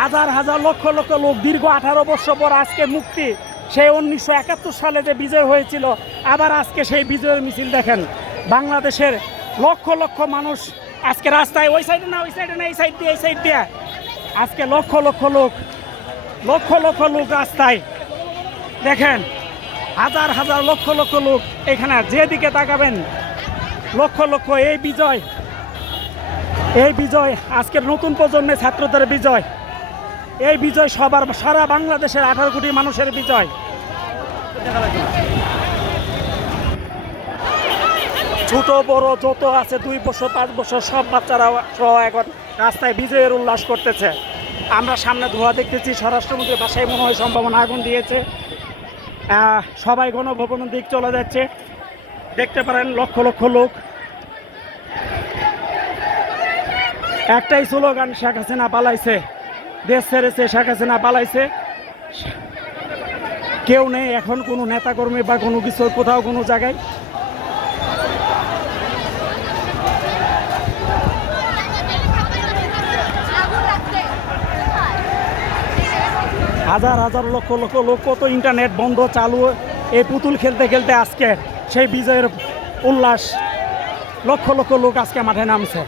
হাজার হাজার লক্ষ লক্ষ লোক দীর্ঘ আঠারো বছর পর আজকে মুক্তি। সেই উনিশশো একাত্তর সালে যে বিজয় হয়েছিল, আবার আজকে সেই বিজয়ের মিছিল দেখেন। বাংলাদেশের লক্ষ লক্ষ মানুষ আজকে রাস্তায়, ওই সাইডে না, ওই সাইডে না, এই সাইড দিয়ে, এই সাইড দিয়ে। আজকে লক্ষ লক্ষ লোক, লক্ষ লক্ষ লোক রাস্তায়। দেখেন, হাজার হাজার লক্ষ লক্ষ লোক এখানে যেদিকে তাকাবেন, লক্ষ লক্ষ এই বিজয় এই বিজয় আজকের নতুন প্রজন্মের ছাত্রদের বিজয়। এই বিজয় সবার, সারা বাংলাদেশের আঠারো কোটি মানুষের বিজয়। ছোট, বড়, যত আছে দুই বছর, পাঁচ বছর সব বাচ্চারা সহ এখন রাস্তায় বিজয়ের উল্লাস করতেছে। আমরা সামনে ধোয়া দেখতেছি, স্বরাষ্ট্রমন্ত্রীর বাসায় মনে হয় সম্ভাবনা আগুন দিয়েছে। সবাই গণভবনের দিক চলে যাচ্ছে। দেখতে পারেন লক্ষ লক্ষ লোক। একটাই স্লোগান, শেখ হাসিনা পালাইছে। দেশ ছেড়েছে, শেখ হাসিনা পালাইছে। কেউ নেই এখন কোনো নেতাকর্মী বা কোনো কিছু, কোথাও কোনো জায়গায়। হাজার হাজার লক্ষ লক্ষ লোক কত ইন্টারনেট বন্ধ, চালু। এই পুতুল খেলতে খেলতে আজকে সেই বিজয়ের উল্লাস লক্ষ লক্ষ লোক আজকে মাঠে নামছে।